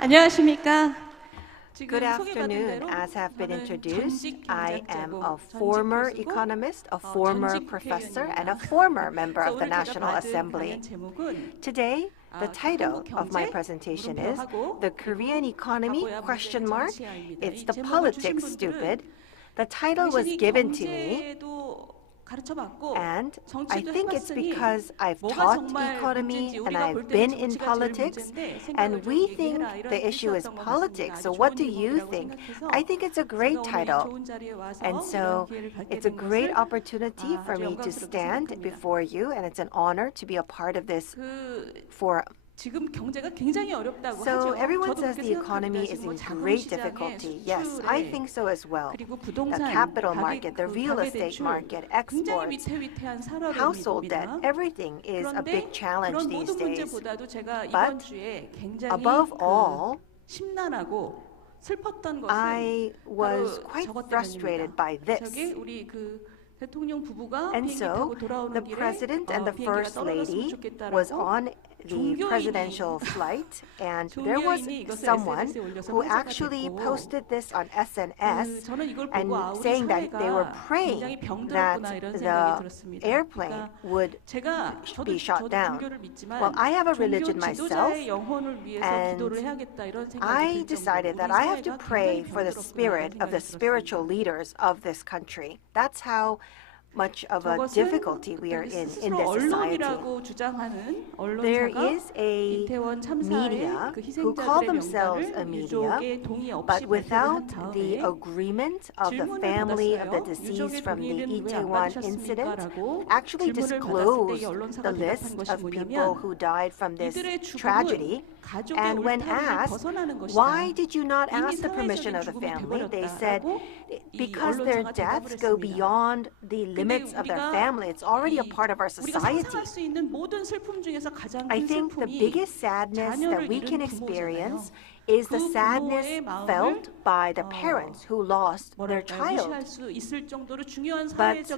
안녕하십니까. Good afternoon. As have been introduced, I am a former economist, a former professor, and a former member of the National Assembly. Today, the title of my presentation is The Korean Economy? It's the politics, stupid. The title was given to me, and I think it's because I've taught economy and I've been in politics, and we think the issue is politics. So what do you think? I think it's a great title, and so it's a great opportunity for me to stand before you, and it's an honor to be a part of this forum. So everyone says the economy is in great difficulty. Yes, I think so as well. The capital market, the real estate market, exports, household debt, everything is a big challenge these days. But above all, I was quite frustrated by this. And so the President and the First Lady was on the presidential flight, and there was someone who actually posted this on SNS and saying that they were praying that the airplane would be shot down. Well, I have a religion myself, and I decided that I have to pray for the spirit of the spiritual leaders of this country. That's how much of a difficulty we are in this society. There is a media who call themselves a media, but without the agreement of the family of the deceased from the Itaewon incident, actually disclose the list of people who died from this tragedy. And when asked, why did you not ask the permission of the family? They said, because their deaths go beyond the limits of their family. It's already a part of our society. I think the biggest sadness that we can experience is the sadness felt by the parents who lost their child. But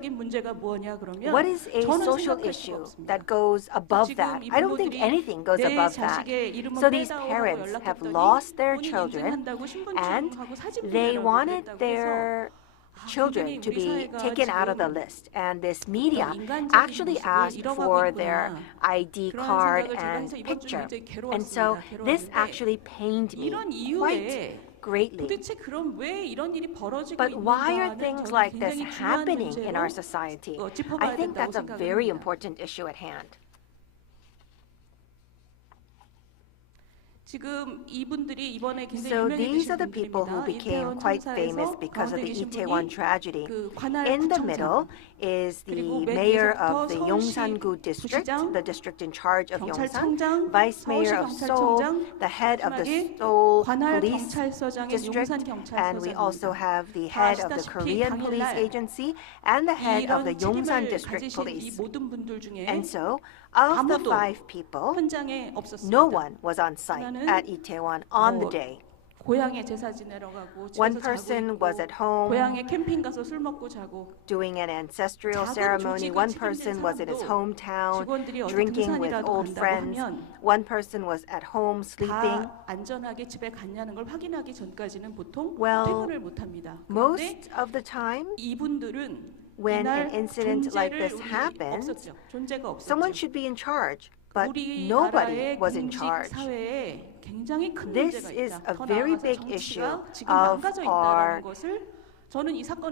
what is a social issue that goes above that? I don't think anything goes above that. So these parents have lost their children, and they wanted their children to be taken out of the list, and this media actually asked for their ID card and picture, and so this actually pained me quite greatly. But why are things like this happening in our society? I think that's a very important issue at hand. So these are the people who became quite famous because of the Itaewon tragedy. In the middle is the mayor of the Yongsan-gu district, the district in charge of Yongsan, vice mayor of Seoul, the head of the Seoul police district, and we also have the head of the Korean police agency and the head of the Yongsan district police. And so, of the 5 people, no one was on site at Itaewon on the day. One person was at home doing an ancestral ceremony. One person was in his hometown drinking with old friends. One person was at home sleeping. Well, most of the time, when an incident like this happens, someone should be in charge, but nobody was in charge. This is a very big issue of our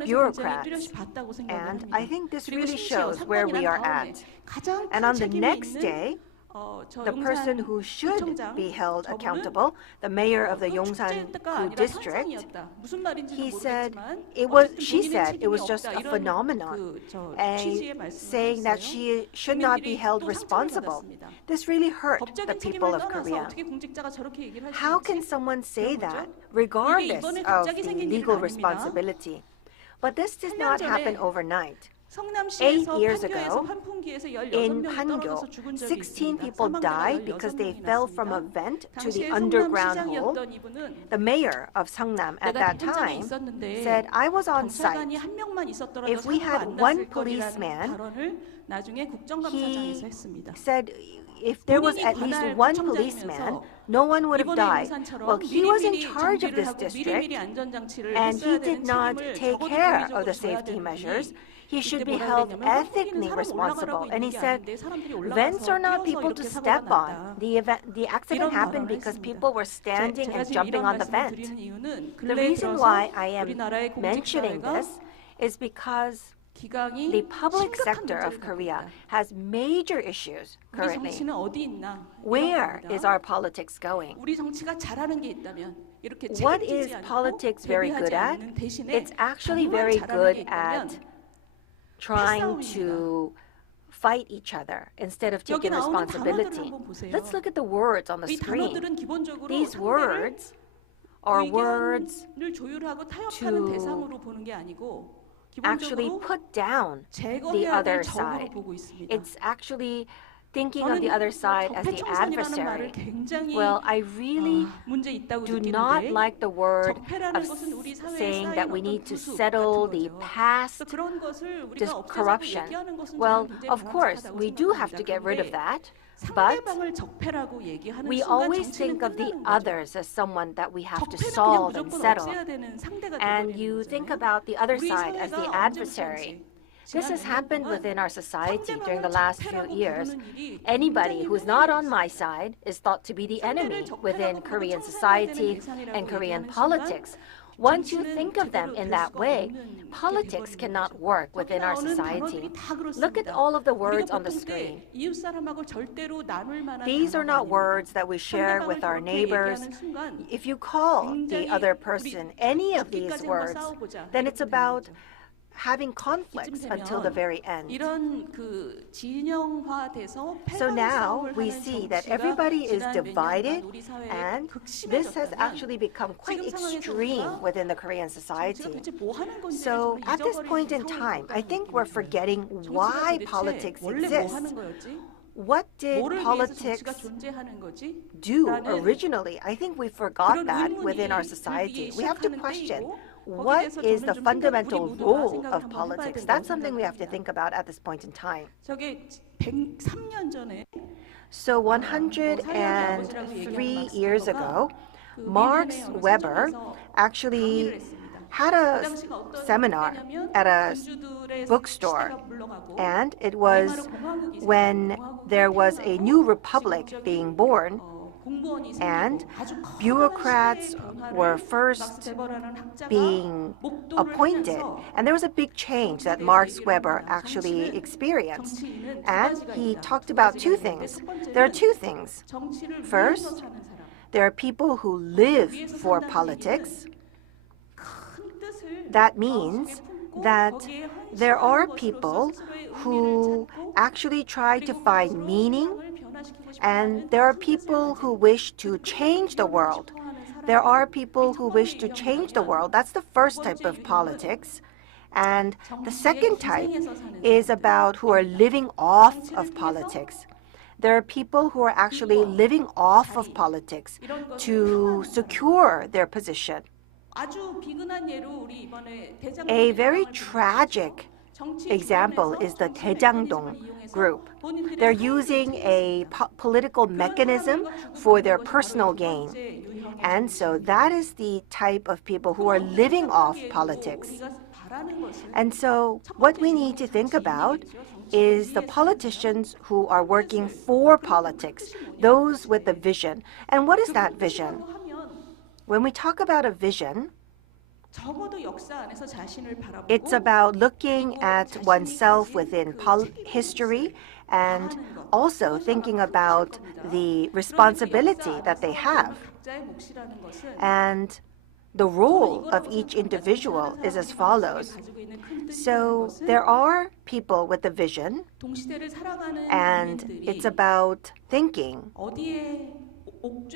bureaucrats, and I think this really shows where we are at. And on the next day, the person who should be held accountable, the mayor of the Yongsan-gu district, she said it was just a phenomenon, saying that she should not be held responsible. This really hurt the people of Korea. How can someone say that, regardless of the legal responsibility? But this did not happen overnight. 8 years ago, in Pangyo, 16 people died because they fell from a vent to the underground hole. The mayor of Seongnam at that time said, I was on site. If we had one policeman, he said, if there was at least one policeman, no one would have died. Well, he was in charge of this district, and he did not take care of the safety measures. He should be held ethically responsible. And he said, vents are not people to step on. The accident happened because people were standing and jumping on the vent. The reason why I am mentioning this is because the public sector of Korea has major issues currently. Where is our politics going? What is politics very good at? It's actually very good at trying to fight each other instead of taking responsibility. Let's look at the words on the screen. These words are words to actually put down the other side. It's actually thinking of the other side as the adversary. Well, I really do not like the word of saying that we need to settle the past corruption. Well, of course, we do have to get rid of that. But we always think of the others as someone that we have to solve and settle. And you think about the other side as the adversary. This has happened within our society during the last few years. Anybody who's not on my side is thought to be the enemy within Korean society and Korean politics. Once you think of them in that way, politics cannot work within our society. Look at all of the words on the screen. These are not words that we share with our neighbors. If you call the other person any of these words, then it's about having conflicts until the very end. So now we see that everybody is divided, and this has actually become quite extreme within the Korean society. So at this point in time, I think we're forgetting why politics exists. What did politics do originally? I think we forgot that within our society. We have to question, what is the fundamental role of politics? That's something we have to think about at this point in time. So 103 years ago, Marx Weber actually had a seminar at a bookstore, and it was when there was a new republic being born, and bureaucrats were first being appointed. And there was a big change that Marx Weber actually experienced. And he talked about two things. There are two things. First, there are people who live for politics. That means that there are people who actually try to find meaning, and there are people who wish to change the world. There are people who wish to change the world. That's the first type of politics. And the second type is about who are living off of politics. There are people who are actually living off of politics to secure their position. A very tragic example is the Daejangdong group. They're using a political mechanism for their personal gain. And so that is the type of people who are living off politics. And so what we need to think about is the politicians who are working for politics, those with a vision. And what is that vision? When we talk about a vision, it's about looking at oneself within history and also thinking about the responsibility that they have. And the role of each individual is as follows. So there are people with a vision, and it's about thinking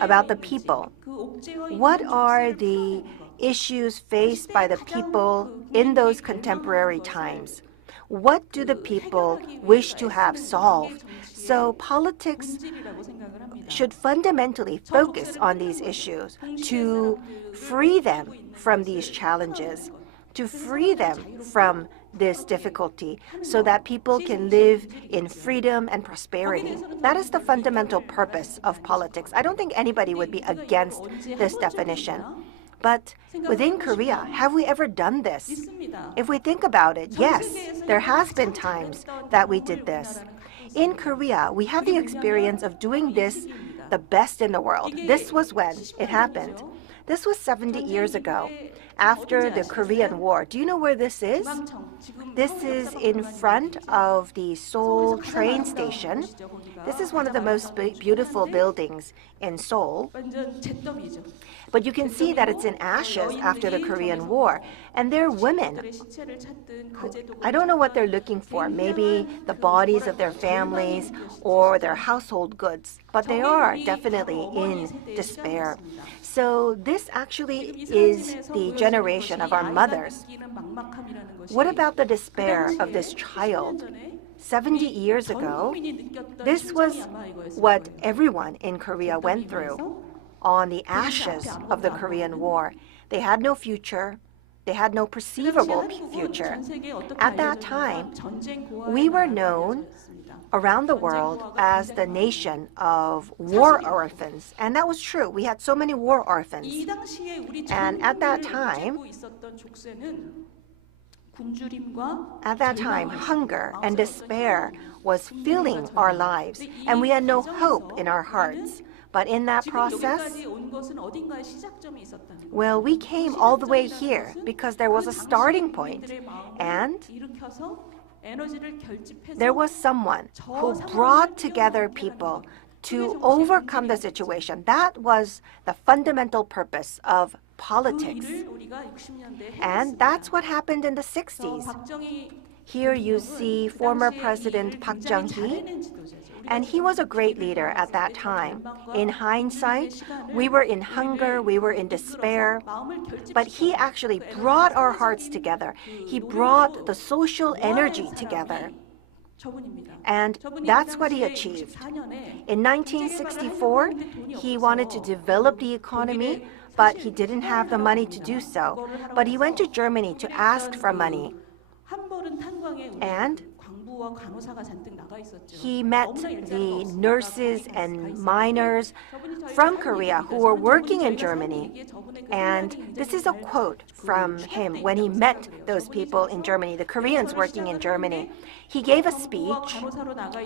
about the people. What are the issues faced by the people in those contemporary times? What do the people wish to have solved? So politics should fundamentally focus on these issues to free them from these challenges, to free them from this difficulty so that people can live in freedom and prosperity. That is the fundamental purpose of politics. I don't think anybody would be against this definition. But within Korea, have we ever done this? If we think about it, yes, there has been times that we did this. In Korea, we have the experience of doing this the best in the world. This was when it happened. This was 70 years ago, after the Korean War. Do you know where this is? This is in front of the Seoul train station. This is one of the most beautiful buildings in Seoul. But you can see that it's in ashes after the Korean War. And there are women. I don't know what they're looking for. Maybe the bodies of their families or their household goods. But they are definitely in despair. So this actually is the generation of our mothers. What about the despair of this child? 70 years ago, this was what everyone in Korea went through on the ashes of the Korean War. They had no future. They had no perceivable future. At that time, we were known around the world as the nation of war orphans. And that was true. We had so many war orphans. And at that time, hunger and despair was filling our lives, and we had no hope in our hearts. But in that process, well, we came all the way here because there was a starting point, and there was someone who brought together people to overcome the situation. That was the fundamental purpose of politics. And that's what happened in the 60s. Here you see former President Park Chung-hee, and he was a great leader at that time. In hindsight, we were in hunger, we were in despair, but he actually brought our hearts together. He brought the social energy together. And that's what he achieved. In 1964, he wanted to develop the economy, but he didn't have the money to do so. But he went to Germany to ask for money. And he met the nurses and miners from Korea who were working in Germany. And this is a quote from him when he met those people in Germany, the Koreans working in Germany. He gave a speech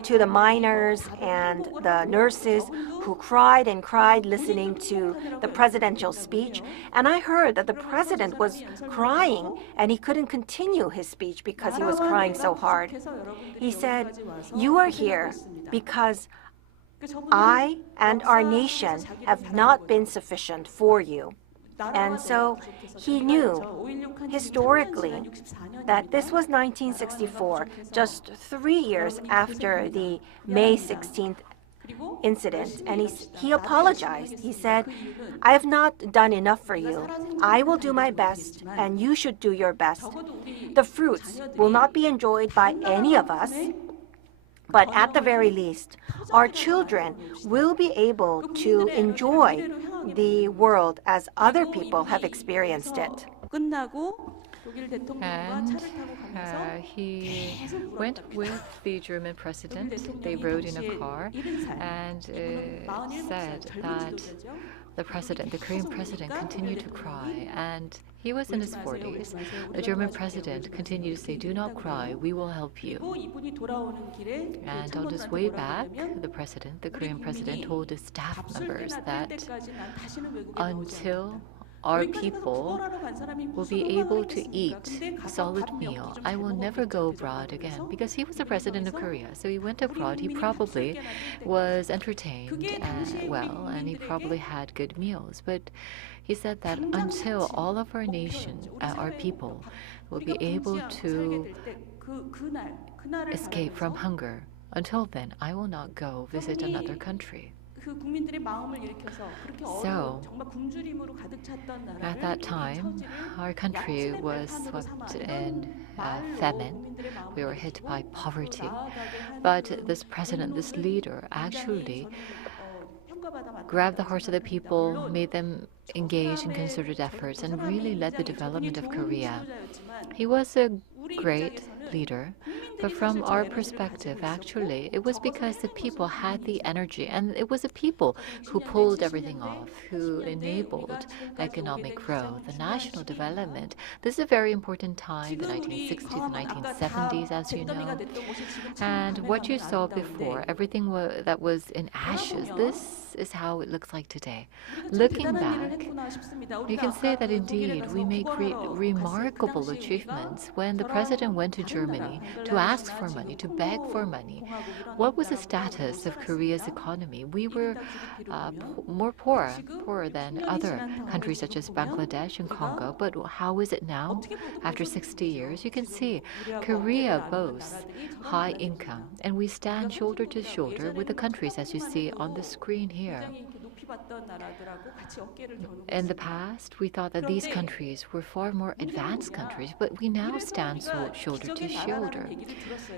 to the miners and the nurses who cried and cried listening to the presidential speech. And I heard that the president was crying and he couldn't continue his speech because he was crying so hard. He said, "You are here because I and our nation have not been sufficient for you." And so he knew historically that this was 1964, just 3 years after the May 16th incident. And he apologized. He said, "I have not done enough for you. I will do my best, and you should do your best. The fruits will not be enjoyed by any of us, but at the very least, our children will be able to enjoy the world as other people have experienced it." And he went with the German president. They rode in a car and said that the Korean president, continued to cry. And he was in his 40s. The German president continued to say, "Do not cry, we will help you." And on his way back, the Korean president told his staff members that until our people will be able to eat a solid meal, I will never go abroad again. Because he was the president of Korea, so he went abroad. He probably was entertained well, and he probably had good meals. But he said that until all of our nation, our people, will be able to escape from hunger, until then, I will not go visit another country. So, at that time, our country was swept in famine. We were hit by poverty. But this president, this leader, actually grabbed the hearts of the people, made them engage in concerted efforts, and really led the development of Korea. He was a great leader. But from our perspective, actually, it was because the people had the energy, and it was the people who pulled everything off, who enabled economic growth, the national development. This is a very important time, the 1960s, the 1970s, as you know. And what you saw before, everything that was in ashes, this is how it looks like today. Looking back, you can say that indeed we made remarkable achievements. When the president went to Germany to ask for money, to beg for money, what was the status of Korea's economy? We were more poorer than other countries such as Bangladesh and Congo. But how is it now? After 60 years, you can see Korea boasts high income, and we stand shoulder to shoulder with the countries as you see on the screen here. In the past, we thought that these countries were far more advanced countries, but we now stand shoulder to shoulder.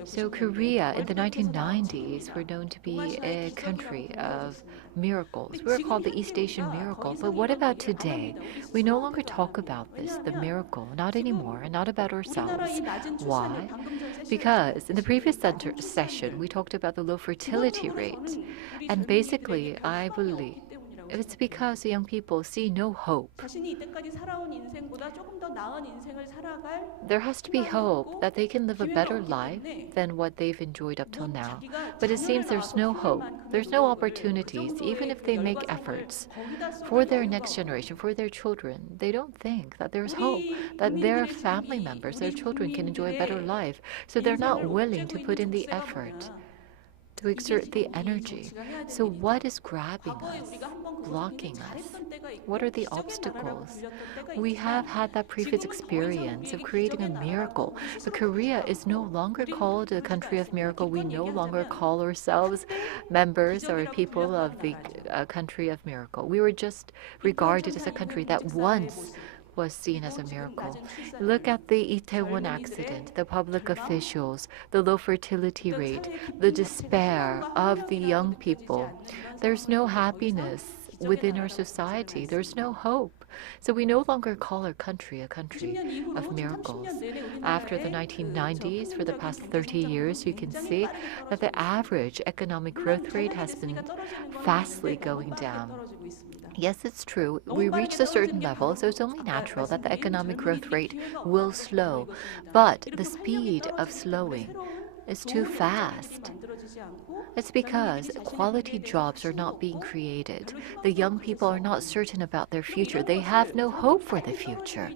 So Korea in the 1990s were known to be a country of miracles. We were called the East Asian miracle. But what about today? We no longer talk about this, the miracle, not anymore, not about ourselves. Why? Because in the previous session, we talked about the low fertility rate. And basically, I believe it's because the young people see no hope. There has to be hope that they can live a better life than what they've enjoyed up till now. But it seems there's no hope. There's no opportunities, even if they make efforts for their next generation, for their children. They don't think that there's hope, that their family members, their children can enjoy a better life. So they're not willing to put in the effort, to exert the energy. So what is grabbing us, blocking us? What are the obstacles? We have had that previous experience of creating a miracle, but Korea is no longer called a country of miracle. We no longer call ourselves members or people of the country of miracle. We were just regarded as a country that once was seen as a miracle. Look at the Itaewon accident, the public officials, the low fertility rate, the despair of the young people. There's no happiness within our society. There's no hope. So we no longer call our country a country of miracles. After the 1990s, for the past 30 years, you can see that the average economic growth rate has been fastly going down. Yes, it's true. We reached a certain level, so it's only natural that the economic growth rate will slow. But the speed of slowing is too fast. It's because quality jobs are not being created. The young people are not certain about their future. They have no hope for the future.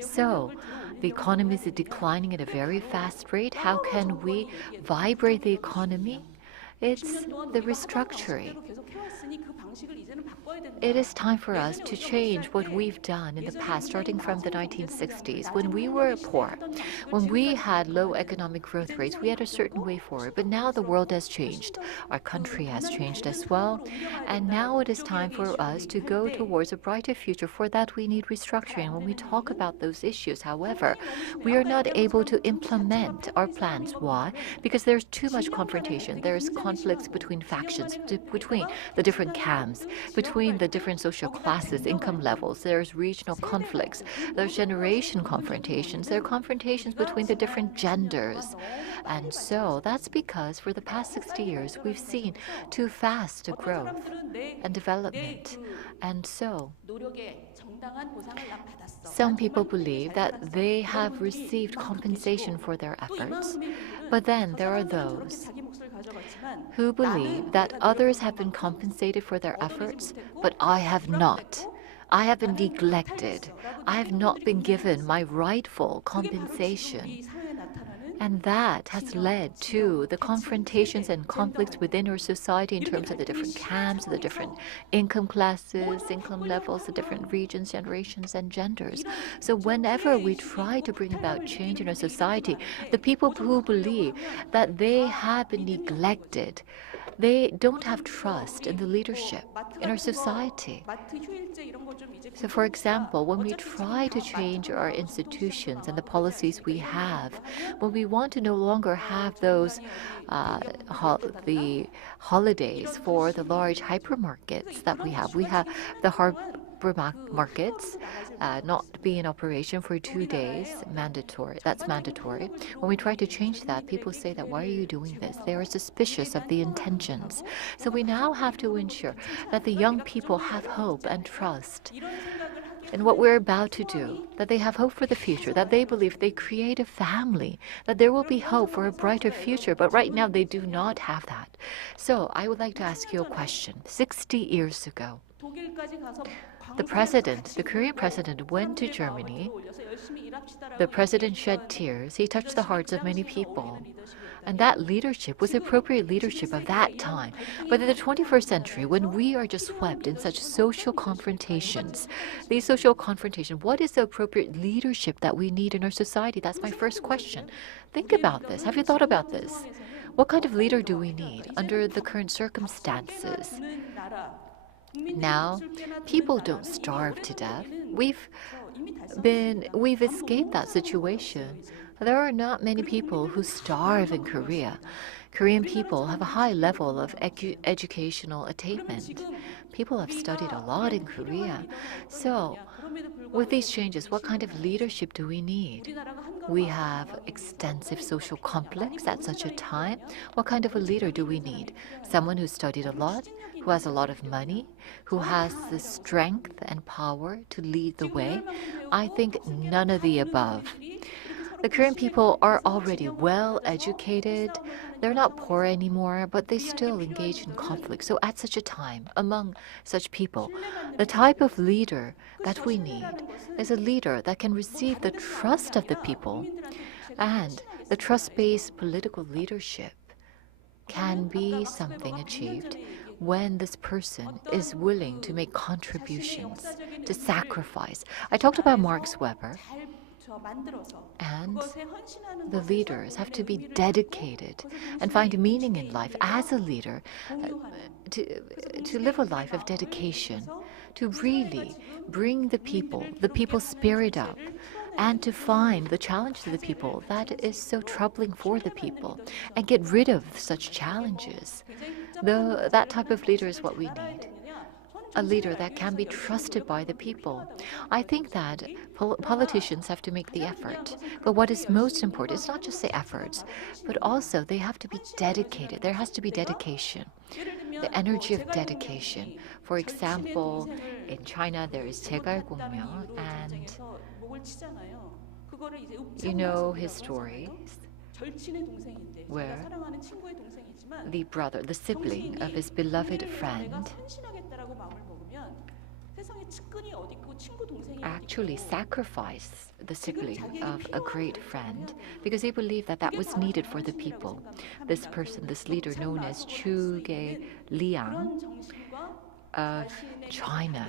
So the economy is declining at a very fast rate. How can we vibrate the economy? It's the restructuring. It is time for us to change what we've done in the past, starting from the 1960s. When we were poor, when we had low economic growth rates, we had a certain way forward. But now the world has changed. Our country has changed as well. And now it is time for us to go towards a brighter future. For that, we need restructuring. When we talk about those issues, however, we are not able to implement our plans. Why? Because there's too much confrontation. There's conflicts between factions, between the different camps, between the different social classes, income levels. There's regional conflicts. There's generation confrontations. There are confrontations between the different genders. And so that's because for the past 60 years, we've seen too fast a growth and development. And so some people believe that they have received compensation for their efforts. But then there are those who believe that others have been compensated for their efforts, but I have not. I have been neglected. I have not been given my rightful compensation. And that has led to the confrontations and conflicts within our society in terms of the different camps, the different income classes, income levels, the different regions, generations, and genders. So whenever we try to bring about change in our society, the people who believe that they have been neglected, they don't have trust in the leadership in our society. So for example, when we try to change our institutions and the policies we have, when we want to no longer have those the holidays for the large hypermarkets that we have the supermarkets not be in operation for 2 days, mandatory. That's mandatory. When we try to change that, people say that, why are you doing this? They are suspicious of the intentions. So we now have to ensure that the young people have hope and trust in what we're about to do, that they have hope for the future, that they believe they create a family, that there will be hope for a brighter future. But right now, they do not have that. So I would like to ask you a question. 60 years ago, the Korean president, went to Germany. The president shed tears. He touched the hearts of many people. And that leadership was appropriate leadership of that time. But in the 21st century, when we are just swept in such social confrontations, what is the appropriate leadership that we need in our society? That's my first question. Think about this. Have you thought about this? What kind of leader do we need under the current circumstances? Now, people don't starve to death. We've escaped that situation. There are not many people who starve in Korea. Korean people have a high level of educational attainment. People have studied a lot in Korea. So, with these changes, what kind of leadership do we need? We have extensive social complex at such a time. What kind of a leader do we need? Someone who studied a lot, who has a lot of money, who has the strength and power to lead the way? I think none of the above. The Korean people are already well educated. They're not poor anymore, but they still engage in conflict. So at such a time, among such people, the type of leader that we need is a leader that can receive the trust of the people. And the trust-based political leadership can be something achieved when this person is willing to make contributions, to sacrifice. I talked about Max Weber. And the leaders have to be dedicated and find meaning in life as a leader, to live a life of dedication, to really bring the people's spirit up, and to find the challenge to the people that is so troubling for the people, and get rid of such challenges. That type of leader is what we need. A leader that can be trusted by the people. I think that politicians have to make the effort. But what is most important is not just the efforts, but also they have to be dedicated. There has to be dedication. The energy of dedication. For example, in China, there is 제갈공명, and you know his story, where the sibling of his beloved friend, actually sacrificed the sibling of a great friend because he believed that that was needed for the people. This person, this leader known as Chu Ge-liang of China,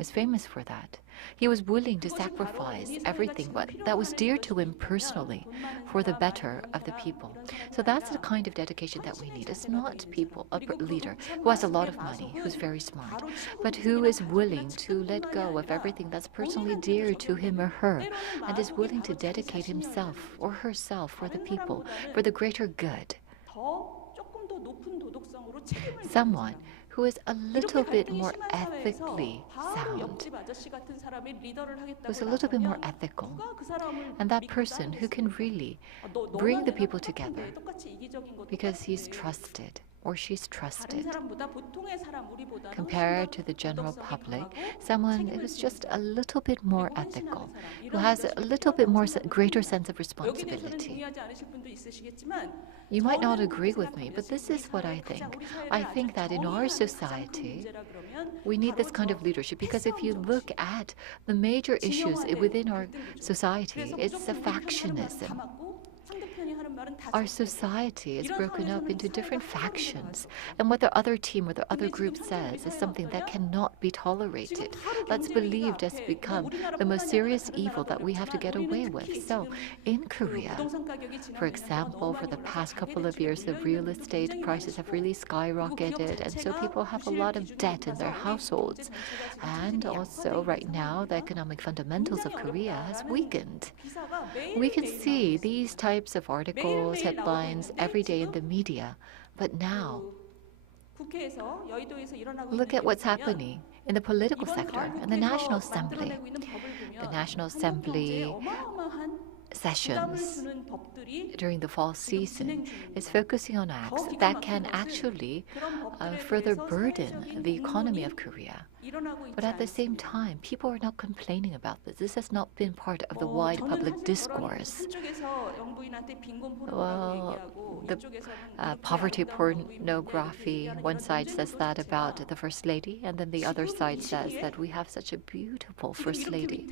is famous for that. He was willing to sacrifice everything that was dear to him personally for the better of the people. So that's the kind of dedication that we need. It's not a leader who has a lot of money, who's very smart, but who is willing to let go of everything that's personally dear to him or her, and is willing to dedicate himself or herself for the people, for the greater good. Someone who is a little bit more ethically sound, who's a little bit more ethical, and that person who can really bring the people together because he's trusted or she's trusted. Compared to the general public, someone who's just a little bit more ethical, who has a little bit more greater sense of responsibility. You might not agree with me, but this is what I think. I think that in our society, we need this kind of leadership because if you look at the major issues within our society, it's the factionism. Our society is broken up into different factions, and what the other team or the other group says is something that cannot be tolerated. That's believed as become the most serious evil that we have to get away with. So, in Korea, for example, for the past couple of years, the real estate prices have really skyrocketed, and so people have a lot of debt in their households. And also, right now, the economic fundamentals of Korea has weakened. We can see these types of articles, headlines every day in the media. But now, look at what's happening In the political sector, in the National Assembly, the National Assembly sessions during the fall season is focusing on acts that can actually further burden the economy of Korea. But at the same time, people are not complaining about this. This has not been part of the wide public discourse. Well, the poverty pornography, one side says that about the First Lady, and then the other side says that we have such a beautiful First Lady.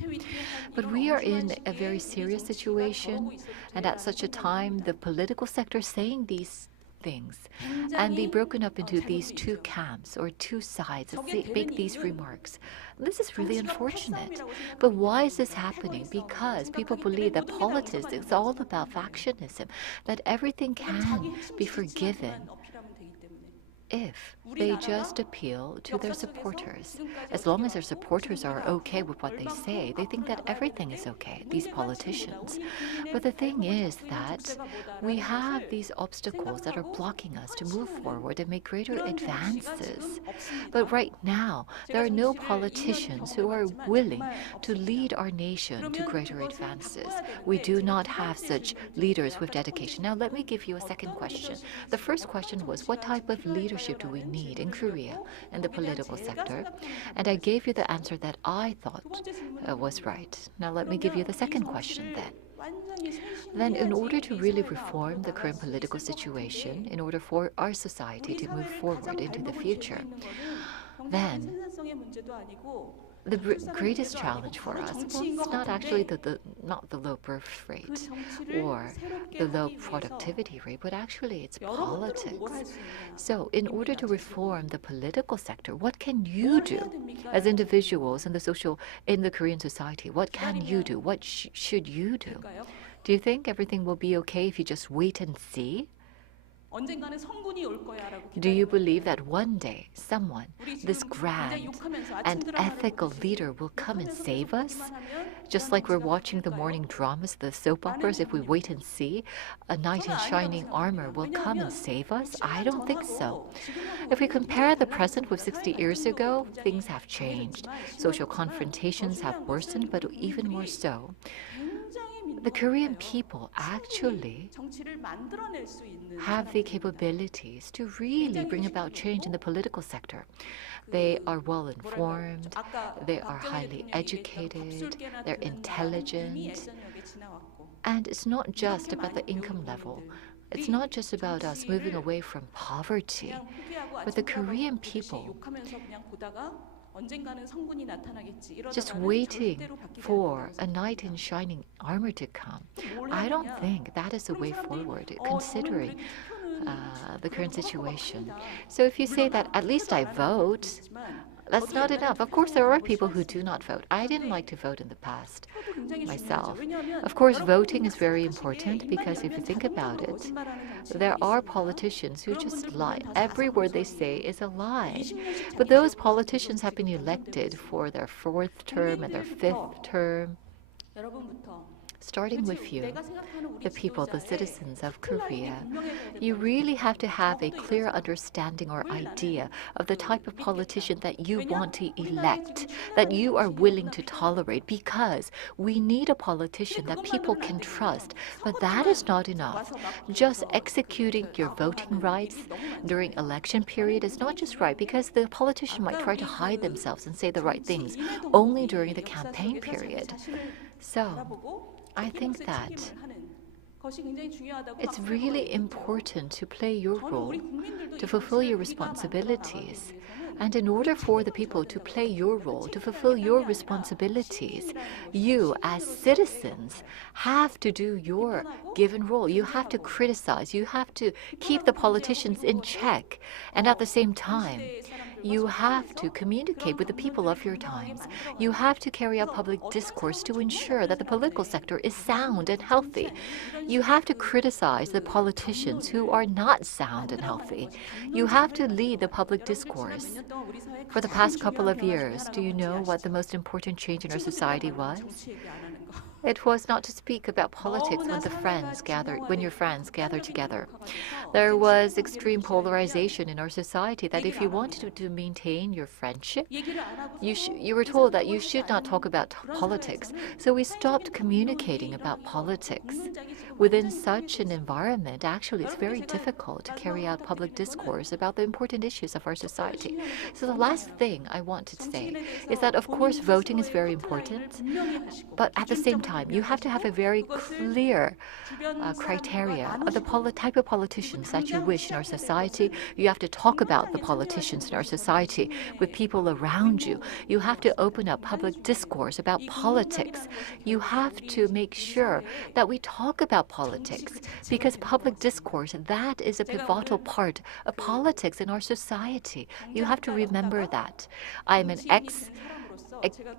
But we are in a very serious situation, and at such a time, the political sector saying these things and be broken up into these two camps or two sides that make these remarks. This is really unfortunate. But why is this happening? Because people believe that politics is all about factionism, that everything can be forgiven if they just appeal to their supporters. As long as their supporters are okay with what they say, they think that everything is okay, these politicians. But the thing is that we have these obstacles that are blocking us to move forward and make greater advances. But right now, there are no politicians who are willing to lead our nation to greater advances. We do not have such leaders with dedication. Now, let me give you a second question. The first question was, what type of leadership do we need in Korea in the political sector? And I gave you the answer that I thought was right. Now let me give you the second question then. Then in order to really reform the current political situation, in order for our society to move forward into the future, then the greatest challenge for us, well, it's not actually not the low birth rate or the low productivity rate, but actually it's politics. So in order to reform the political sector, what can you do as individuals in the Korean society? What can you do? What should you do? Do you think everything will be okay if you just wait and see? Do you believe that one day someone, this grand and ethical leader, will come and save us? Just like we're watching the morning dramas, the soap operas, if we wait and see, a knight in shining armor will come and save us? I don't think so. If we compare the present with 60 years ago, things have changed. Social confrontations have worsened, but even more so, the Korean people actually have the capabilities to really bring about change in the political sector. They are well informed, they are highly educated, they're intelligent, and it's not just about the income level. It's not just about us moving away from poverty, but the Korean people just waiting for a knight in shining armor to come. I don't think that is the way forward, considering the current situation. So if you say that at least I vote, that's not enough. Of course, there are people who do not vote. I didn't like to vote in the past myself. Of course, voting is very important because if you think about it, there are politicians who just lie. Every word they say is a lie. But those politicians have been elected for their 4th term and their 5th term. Starting with you, the people, the citizens of Korea, you really have to have a clear understanding or idea of the type of politician that you want to elect, that you are willing to tolerate, because we need a politician that people can trust. But that is not enough. Just executing your voting rights during election period is not just right, because the politician might try to hide themselves and say the right things only during the campaign period. So I think that it's really important to play your role, to fulfill your responsibilities. And in order for the people to play your role, to fulfill your responsibilities, you as citizens have to do your given role. You have to criticize. You have to keep the politicians in check. And at the same time, you have to communicate with the people of your times. You have to carry out public discourse to ensure that the political sector is sound and healthy. You have to criticize the politicians who are not sound and healthy. You have to lead the public discourse. For the past couple of years, do you know what the most important change in our society was? It was not to speak about politics when your friends gather together. There was extreme polarization in our society that if you wanted to maintain your friendship, you were told that you should not talk about politics. So we stopped communicating about politics. Within such an environment, actually, it's very difficult to carry out public discourse about the important issues of our society. So the last thing I want to say is that, of course, voting is very important, but at the same time, you have to have a very clear criteria of the type of politicians that you wish in our society. You have to talk about the politicians in our society with people around you. You have to open up public discourse about politics. You have to make sure that we talk about politics, because public discourse, that is a pivotal part of politics in our society. You have to remember that. I'm an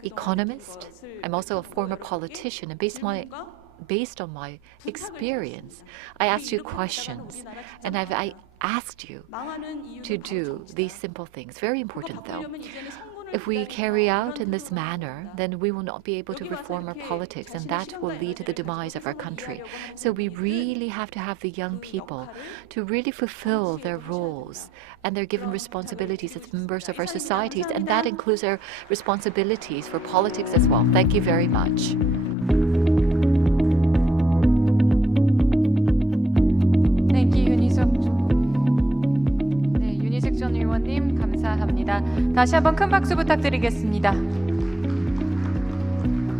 economist. I'm also a former politician, and based on my experience, I asked you questions, and I asked you to do these simple things. Very important, though. If we carry out in this manner, then we will not be able to reform our politics, and that will lead to the demise of our country. So we really have to have the young people to really fulfill their roles and their given responsibilities as members of our societies, and that includes our responsibilities for politics as well. Thank you very much. Thank you, 윤희숙 전 의원님 감사합니다. 다시 한번 큰 박수 부탁드리겠습니다.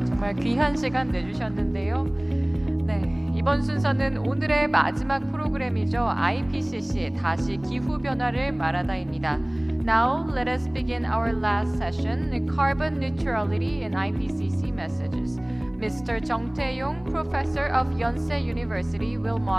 정말 귀한 시간 내주셨는데요. 네, 이번 순서는 오늘의 마지막 프로그램이죠. IPCC 다시 기후 변화를 말하다입니다. Now let us begin our last session, Carbon Neutrality in IPCC Messages. Mr. Jung Tae-yong, Professor of Yonsei University, will moderate